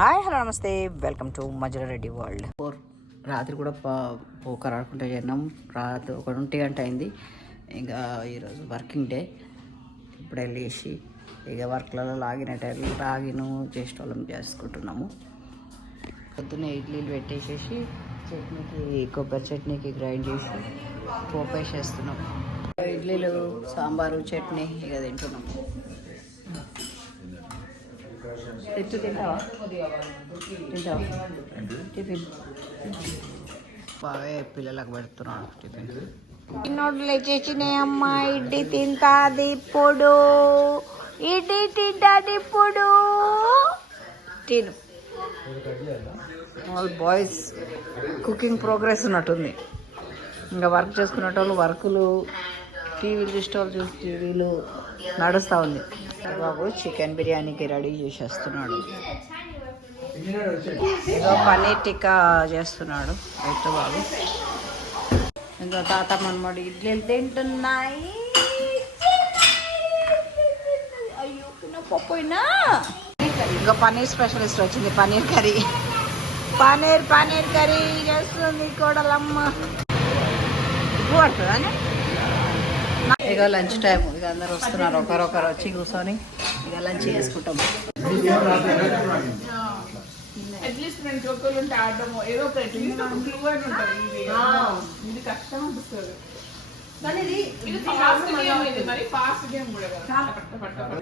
Hi hello నమస్తే. Welcome to Manjula Reddy world. Four. రాత్రి కూడా పోకర్ ఆడుకుంటే చేరినాం. రాత్రి ఒక ఉంటే గంట అయింది. ఇంకా ఈరోజు వర్కింగ్ డే. ఇప్పుడే లేచి ఇక వర్క్లలో లాగిన లాగిను లాగిన చేసేటోళ్ళం చేసుకుంటున్నాము. పొద్దున్నే ఇడ్లీలు పెట్టేసేసి చట్నీకి కొబ్బరి చట్నీకి గ్రైండ్ చేసి పోపేసేస్తున్నాం. ఇడ్లీలు సాంబారు చట్నీ ఇక తింటున్నాము ఎత్తు తింటావా? తింటావా? టిఫిన్. బాగా పిల్లలకు పెడుతున్నాడు టిఫిన్. నోట్లు వచ్చేసినాయి అమ్మ ఇడ్లీ తింటాది ఇప్పుడు. ఇడ్లీ తింటాది ఇప్పుడు. తిను. ఆల్ బాయ్స్ కుకింగ్ ప్రోగ్రెస్ ఉన్నట్టుంది. ఇంకా వర్క్ చేసుకునేటోళ్ళు వర్కులు టీవీలు చూసేవాళ్ళు చూసి టీవీలు నడుస్తూ ఉంది. బాబు చికెన్ బిర్యానీకి రెడీ చేసేస్తున్నాడు. ఏదో పన్నీర్ టిక్కా చేస్తున్నాడు. రైతు బాబు. ఇంకా తాత మనమాడు ఇడ్లీలు తింటున్నాయి. అయ్యో ఇంకా పన్నీర్ స్పెషలిస్ట్ వచ్చింది పన్నీర్ కర్రీ. పన్నీర్ పన్నీర్ కర్రీ చేస్తుంది కోడలమ్మ. ఇప్పుడు పడుతుందా ఇక లంచ్ టైం. ఇక అందరు వస్తున్నారు ఒకరొకరు వచ్చి కూర్చొని ఇక లంచ్ చేసుకుంటాం.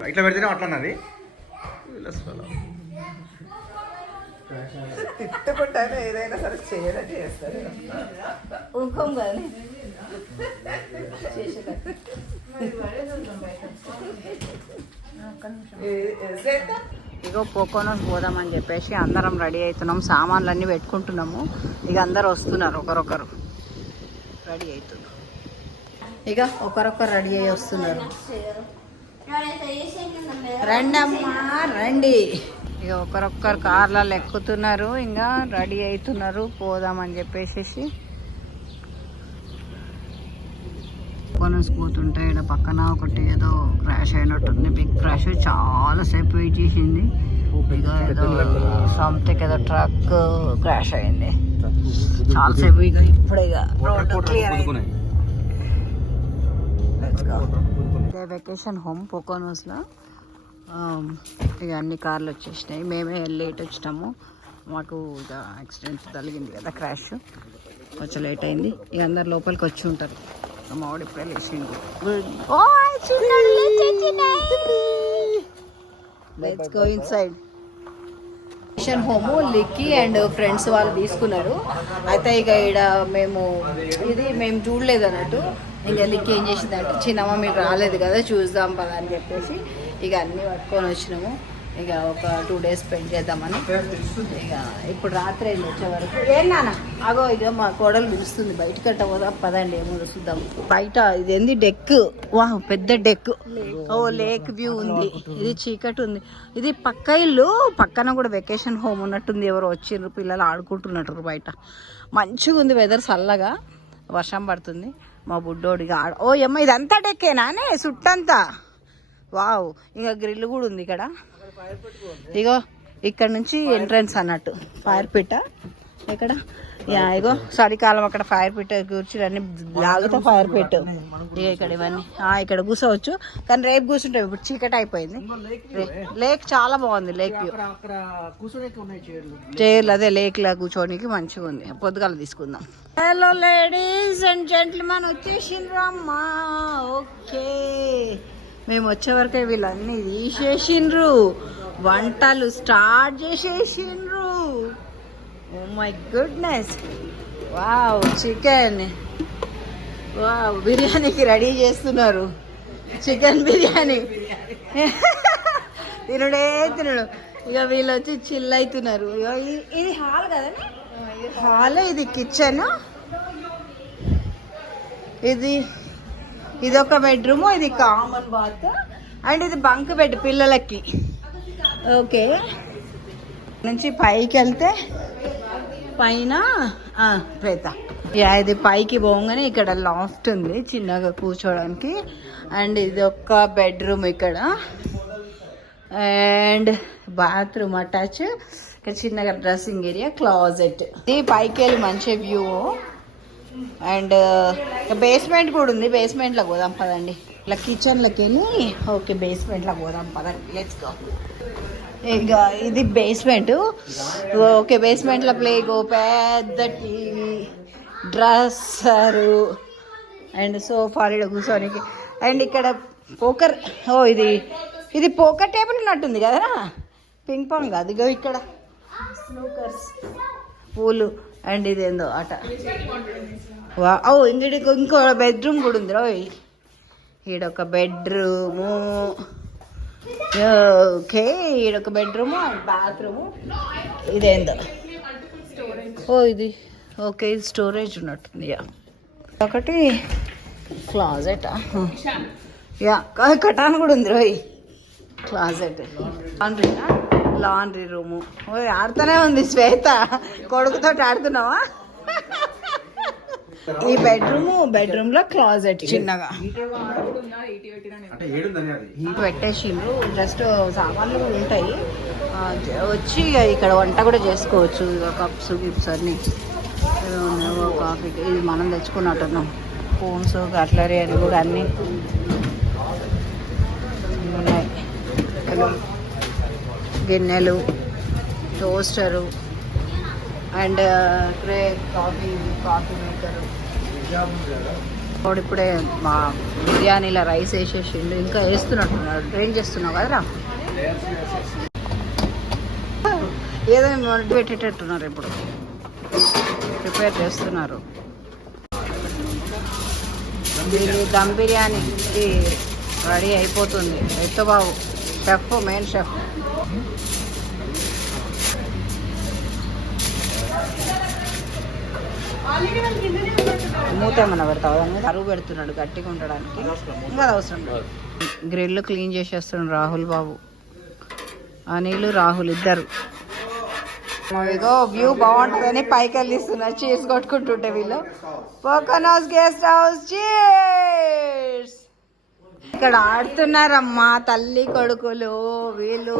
ఇట్లా పెడితేనే అట్లా ఉన్నది తిట్టుకుంటానే ఏదైనా సరే చేయడం చేస్తారు. ఊరుకోం కానీ ఇగో పోకోనస్ పోదామని చెప్పేసి అందరం రెడీ అవుతున్నాం. సామాన్లు అన్నీ పెట్టుకుంటున్నాము. ఇక అందరు వస్తున్నారు. ఒకరొకరు రెడీ అవుతున్నారు. ఇక ఒకరొకరు రెడీ అయ్యి వస్తున్నారు. రండి అమ్మా రండి. ఇక ఒకరొక్కరు కార్లలో ఎక్కుతున్నారు. ఇంకా రెడీ అవుతున్నారు. పోదామని చెప్పేసి కొనస్ పోతుంటే ఇక్కడ పక్కన ఒకటి ఏదో క్రాష్ అయినట్టుంది. బిగ్ క్రాష్ చాలా సేపు వెయిట్ చేసింది. ఇక ఏదో సంథింగ్ ఏదో ట్రక్ క్రాష్ అయింది. చాలా సేపు ఇక ఇప్పుడు ఇక రోడ్డు క్లియర్ అయింది. ఇదే వెకేషన్ హోమ్ పోకోనోస్లో ఇక అన్ని కార్లు వచ్చేసినాయి. మేమే లేట్ వచ్చినాము. మాకు ఇక యాక్సిడెంట్ తగిలింది కదా క్రాష్ కొంచెం లేట్ అయింది. ఇక అందరు లోపలికి వచ్చి ఉంటారు. మా వాడు ఇప్పుడే let's go inside mission home లిక్కీ and friends వాళ్ళు తీసుకున్నారు. అయితే ఇక ఇక్కడ మేము ఇది మేము చూడలేదు అన్నట్టు. ఇక లిక్కీ ఏం చేసిందంటే చిన్నమ్మ మీరు రాలేదు కదా చూద్దాం పదా అని చెప్పేసి ఇక అన్నీ పట్టుకొని వచ్చినాము. ఇక ఒక టూ డేస్ స్పెండ్ చేద్దామని. ఇక ఇప్పుడు రాత్రి అయింది వచ్చే వరకు. ఏం నాన్న? అగో ఇక మా కోడలు పిలుస్తుంది. బయటకి అట్ట పోదాం పదండి ఏమో చూద్దాం బయట ఇది ఏంది? డెక్. వా పెద్ద డెక్. ఓ లేక్ వ్యూ ఉంది. ఇది చీకటి ఉంది. ఇది పక్క ఇల్లు పక్కన కూడా వెకేషన్ హోమ్ ఉన్నట్టుంది. ఎవరు వచ్చిర్రు పిల్లలు ఆడుకుంటున్నట్టు బయట. మంచిగా ఉంది వెదర్ చల్లగా. వర్షం పడుతుంది. మా బుడ్డోడిగా ఆడ ఓ అమ్మ ఇదంతా డెక్కేనానే చుట్టంతా వావ్ ఇంకా గ్రిల్ కూడా ఉంది ఇక్కడ. ఇగో ఇక్కడ నుంచి ఎంట్రన్స్ అన్నట్టు. ఫైర్ పిట్ట ఇక్కడ యా ఇగో చలికాలం అక్కడ ఫైర్ పిట్ కూర్చుని అన్ని లాగుతా ఫైర్ పిట్ ఇక ఇక్కడ ఇవన్నీ. ఆ, ఇక్కడ కూర్చోవచ్చు. కానీ రేపు కూర్చుంటాం. ఇప్పుడు చీకటి అయిపోయింది. లేక్ చాలా బాగుంది లేక్ కూర్చోడానికి చైర్లు. అదే లేక్ లా కూర్చోనికి మంచిగా ఉంది. పొద్దుగాల తీసుకుందాం. హలో లేడీస్ అండ్ జెంట్మెన్ వచ్చేసిండ్రు అమ్మా ఓకే మేము వచ్చే వరకే వీళ్ళన్నీ తీసేసిండ్రు. వంటలు స్టార్ట్ చేసేసిండ్రు. ఓ my goodness wow chicken wow బిర్యానీకి రెడీ చేస్తున్నారు. చికెన్ బిర్యానీ. తినుడే తినడు. ఇక వీళ్ళు వచ్చి చిల్ అవుతున్నారు. ఇది హాల్ కదా హాల్. ఇది కిచెన్ ఇది ఇది ఒక బెడ్రూమ్ ఇది కామన్ బాత్. అండ్ ఇది బంక్ బెడ్ పిల్లలకి. ఓకే. నుంచి పైకి వెళ్తే పైన ఆ, ప్రేత ఇది పైకి పోగానే ఇక్కడ లాఫ్ట్ ఉంది చిన్నగా కూర్చోవడానికి అండ్ ఇది ఒక బెడ్రూమ్ ఇక్కడ. And bathroom attach. ఇక్కడ చిన్నగా డ్రెస్సింగ్ ఏరియా క్లాజెట్. ఇది పైకి వెళ్ళి మంచి వ్యూ. అండ్ బేస్మెంట్ కూడా ఉంది. బేస్మెంట్లో పోదాం పదండి. ఇట్లా కిచెన్లోకి వెళ్ళి ఓకే బేస్మెంట్లో పోదాం పదండి. లెట్స్ గో ఇక ఇది బేస్మెంట్ ఓకే బేస్మెంట్లో ప్లేగో పెద్ద టీవీ డ్రెస్సరు అండ్ సోఫాలు ఇక్కడ కూర్చోనికి. అండ్ ఇక్కడ పోకర్ ఓ ఇది ఇది పోకర్ టేబుల్ ఉన్నట్టుంది కదరా? పింగ్ పాంగ్ అదిగో ఇక్కడ. స్నూకర్స్ పూలు. అండ్ ఇదేందో అట. వా ఓ ఇంకటి ఇంకో బెడ్రూమ్ కూడా ఉంది. రోయ్ ఈడొక బెడ్రూము. ఓకే ఈడొక బెడ్రూమ్ అండ్ బాత్రూము. ఇదేందో. ఓ ఇది ఓకే ఇది స్టోరేజ్ ఉన్నట్టుంది యా. ఒకటి క్లాజెట్ యా కటాన్ కూడా ఉంది రోయ్ క్లాజెట్. లాండ్రీనా లాండ్రీ రూము. ఓ ఆడుతూనే ఉంది శ్వేత. కొడుకుతో ఆడుతున్నావా? ఈ బెడ్రూమ్ బెడ్రూమ్లో క్లాజెట్ చిన్నగా. అంటే ఏడుందని అది. పెట్టేసిండ్రు. జస్ట్ సామాన్లు కూడా ఉంటాయి. వచ్చి ఇక ఇక్కడ వంట కూడా చేసుకోవచ్చు. కప్స్ గిప్స్ అన్ని. కాఫీకి ఇది మనం తెచ్చుకున్నట్టున్నాం. ఫోన్స్ కట్లరీ అని కూడా అన్నీ. ఉన్నాయి. గిన్నెలు, toaster and tray coffee coffee maker. వాడు ఇప్పుడే మా బిర్యానీలో రైస్ వేసేసిండు. ఇంకా వేస్తున్నట్టున్నాడు ట్రైన్ చేస్తున్నావు కదరా? ఏదో మొదటి పెట్టేటట్టున్నారు ఇప్పుడు. ప్రిపేర్ చేస్తున్నారు. దమ్ బిర్యానీ. రెడీ అయిపోతుంది. ఎత్తు బాబు షెఫ్ మెయిన్ షెఫ్. మూత ఏమన్నా పెడతావు దాని మీద అరువు పెడుతున్నాడు గట్టిగా ఉండడానికి. ఇంకా అది అవసరం లేదు. గ్రిల్ క్లీన్ చేసేస్తున్నాడు రాహుల్ బాబు. అనిల్ రాహుల్ ఇద్దరు. ఇగో వ్యూ బాగుంటుందని పైకి వెళ్ళిస్తున్నారు చీజ్ కొట్టుకుంటుంటే వీళ్ళు. Poconos guest house cheers! ఇక్కడ ఆడుతున్నారమ్మా తల్లి కొడుకులు వీళ్ళు.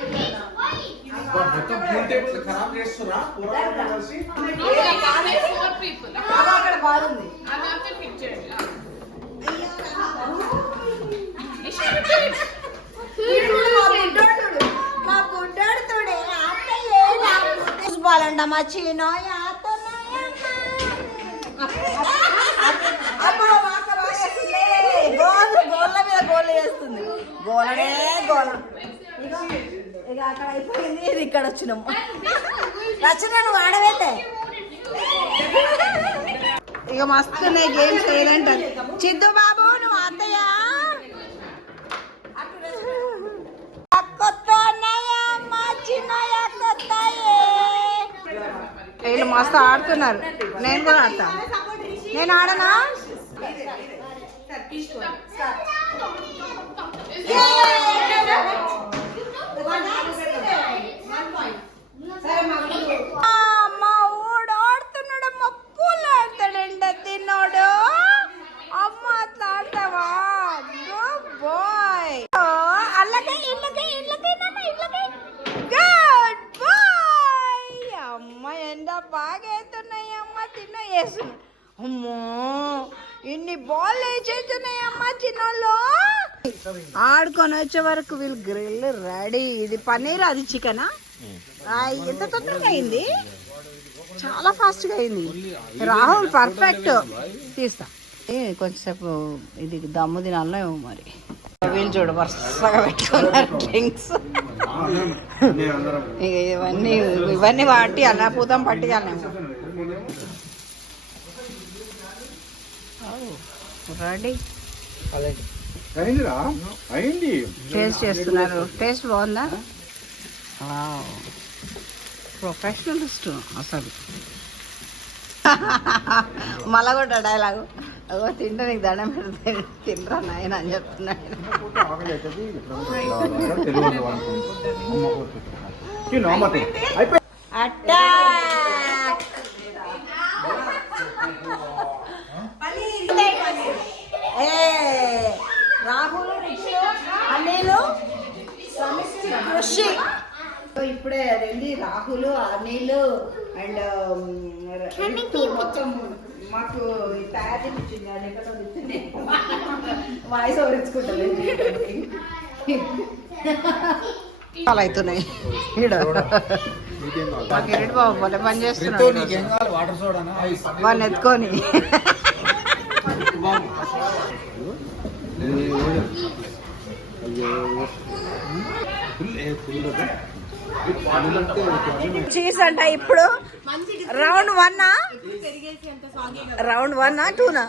మొత్తం పూల్ టేబుల్ ఖరాబ్ చేస్తున్నా పూర్వం కలిసి అక్కడ బాగుంది. మా చీనో గోళ్ళ మీద గోళ్ళ చేస్తుంది గోలనే గోల ఇక ఇక అక్కడ అయిపోయింది ఇది ఇక్కడ వచ్చినాము. రచన నువ్వు ఆడవేతే. ఇక మస్తు ఉన్నాయి గేమ్స్ ఏదంటారు? చిద్దు బాబు నువ్వు అత్తయ్య. వీళ్ళు మస్తు ఆడుతున్నారు. నేను కూడా ఆడతా. నేను ఆడనా మా ఊడు ఆడుతున్నాడు మా పూలు ఆడతాడంట తిన్నాడు అమ్మ అట్లా ఆడతావా గుడ్ బాయ్ అల్లకే ఇళ్ళకే ఇళ్ళకే నాన్న ఇళ్ళకే గుడ్ బాయ్ అమ్మ ఎండ బాగా అవుతున్నాయి అమ్మ అమ్మో ఇన్ని బాల్ వేసేస్తున్నాయి అమ్మ చిన్నోళ్ళు? ఆడుకొని వచ్చే వరకు వీళ్ళు గ్రిల్ రెడీ ఇది పన్నీర్ అది చికెనా? ఎంత తొందరగా అయింది? చాలా ఫాస్ట్గా అయింది. రాహుల్ పర్ఫెక్ట్ తీస్తా. ఏ, కొంచెంసేపు ఇది దమ్ము తినాలనో ఏమో మరి. వీళ్ళు చూడు వరుసగా పెట్టుకున్నారు డ్రింక్స్. ఇక ఇవన్నీ ఇవన్నీ వాటి అలా పూతం పట్టియాలేమో రెడీ అయింది. టేస్ట్ చేస్తున్నారు. టేస్ట్ బాగుందా? ప్రొఫెషనలిస్ట్ అసలు. మళ్ళా కూడా డైలాగు అగో తింటా నీకు దండం పెడితే తినరా నాయన అని చెప్తున్నాడు అటాక్ ఏ రాహుల్ అనిలు కృషి ఇప్పుడే అదేంటి రాహుల్ అనిల్ అండ్ మొత్తం మాకు తయారు చేయించింది అది ఎక్కడ వాయిస్ చాలా అవుతున్నాయి. బాబు భలే పని చేస్తున్నాడు. వాళ్ళని ఎత్తుకొని. చీజ్ అంట ఇప్పుడు. రౌండ్ వన్ రౌండ్ వన్ టూనా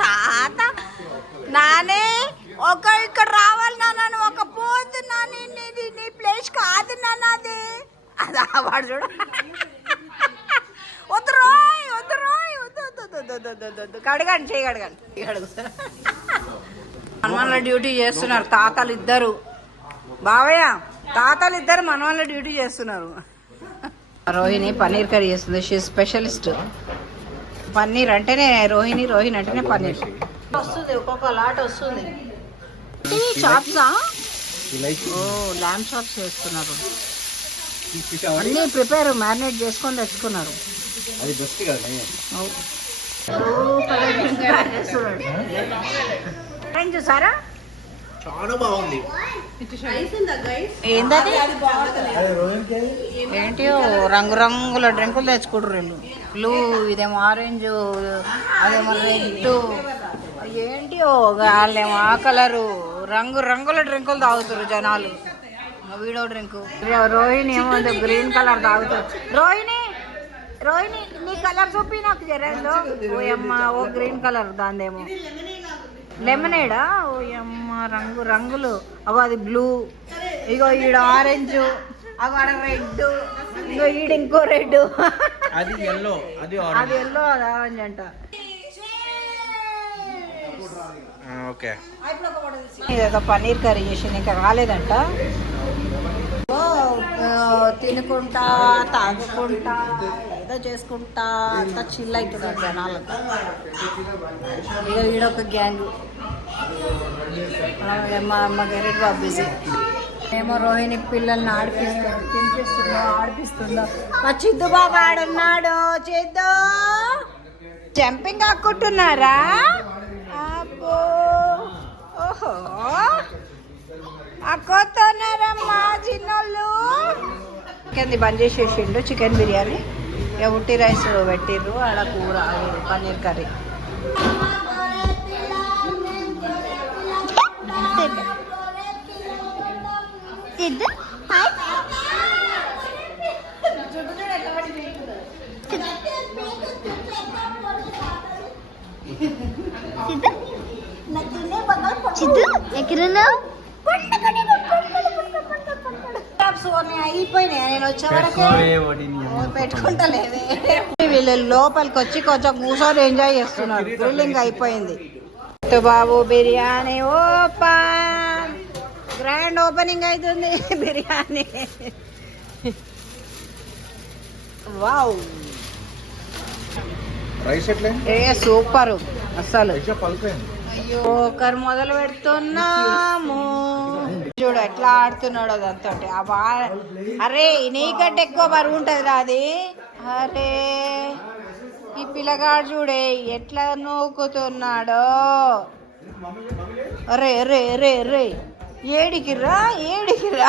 తాత నానే ఒక ఇక్కడ రావాలి నాన్న ఒక పోతున్నా నాని నీది నీ ప్లేస్ కాదు నాన్న అది. వాడు చూడ. వద్దు రోయ్ వద్దు రోయ్ వద్దు వద్దు వద్దు వద్దు వద్దు. కడగండి చేయగడగండి మనవాళ్ళ డ్యూటీ చేస్తున్నారు. తాతలు ఇద్దరు బావయ్య తాతలు ఇద్దరు మనవాళ్ళ డ్యూటీ చేస్తున్నారు. రోహిణి పన్నీర్ కర్రీ చేస్తుంది. షీ స్పెషలిస్ట్ పన్నీర్ అంటేనే రోహిణి రోహిణి అంటేనే పన్నీర్. వస్తుంది ఒక్కొక్క లాట్ వస్తుంది. షాప్సా ఓ ల్యాంప్ షాప్స్ చేస్తున్నారు. అన్నీ ప్రిపేర్ మ్యారినేట్ చేసుకొని తెచ్చుకున్నారు. అది బెస్ట్ కదా ఏం చూసారా చాలా బాగుంది. ఏంటది ఏంటి రంగురంగుల డ్రింకులు తెచ్చుకుంటారు వీళ్ళు. బ్లూ ఇదేమో ఆరెంజ్ అదేమో రెడ్ ఏంటి వాళ్ళేమో ఆ కలరు రంగు రంగుల డ్రింకులు తాగుతారు జనాలు. వీడో డ్రింక్. రోహిణి ఏమో గ్రీన్ కలర్ తాగుతారు రోహిణి రోహిణి నీ కలర్ చూపి నాకు జరేందో ఓ అమ్మ ఓ గ్రీన్ కలర్ దాందేమో. లెమనేడా? ఓ అమ్మ రంగు రంగులు. అగో అది బ్లూ. ఇగో ఈడ ఆరెంజ్ అగో ఆడ రెడ్ ఇగో ఈడ ఇంకో రెడ్ అది ఎల్లో అది అది ఎల్లో అది ఆరెంజ్ అంట. ఓకే. పన్నీర్ కర్రీ చేసింది ఇంకా రాలేదంట. తినుకుంటా తాగుకుంటా ఏదో చేసుకుంటా అంతా చిల్ అవుతున్నారు జనాలంతా. ఇక ఈడొక గ్యాంగ్ మా అమ్మ గెరెట్ బాబు బిజీ ఏమో రోహిణి పిల్లల్ని ఆడిపిస్తుంది. తినిపిస్తుందో? ఆడిపిస్తుందో? మా చిద్దు బాబు ఆడున్నాడు చిద్దు! జంపింగ్ ఆక్కుంటున్నారా? అబ్బో! ఓహో! అక్కోతున్నారమ్మా చిన్నోళ్ళు చికెన్ బంద్ చేసేసిండు చికెన్ బిర్యానీ. ఇక ఉట్టి రైస్ పెట్టిర్రు ఆడ కూర పన్నీర్ కర్రీ. చిద్దు లోపలికి వచ్చి కొంచెం కూర్చొని ఎంజాయ్ చేస్తున్నారు. గ్రిల్లింగ్ అయిపోయింది. బాబు బిర్యానీ ఓపెన్. గ్రాండ్ ఓపెనింగ్ అవుతుంది బిర్యానీ. వావ్ ఏ సూపర్. అసలు అయ్యో ఒకరు మొదలు పెడుతున్నాము. చూడు ఎట్లా ఆడుతున్నాడు అదంతా. అరే నీకంటే ఎక్కువ బరువు ఉంటుంది రా అది. అరే. పిల్లగాడు చూడే ఎట్లా నూకుతున్నాడో? రే రే రే రే. ఏడికిరా ఏడికిరా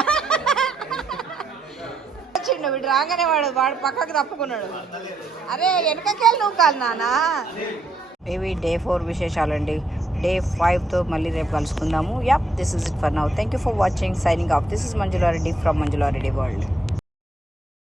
వచ్చిండు వీడు రాగానే వాడు వాడు పక్కకు తప్పుకున్నాడు. అరే వెనకకెళ్ళి నూకాలి నానా ఇవి డే ఫోర్ విశేషాలండి. డే ఫైవ్తో మళ్ళీ రేపు కలుసుకుందాము. Yup this is it for now thank you for watching signing off this is Manjula Reddy from Manjula Reddy world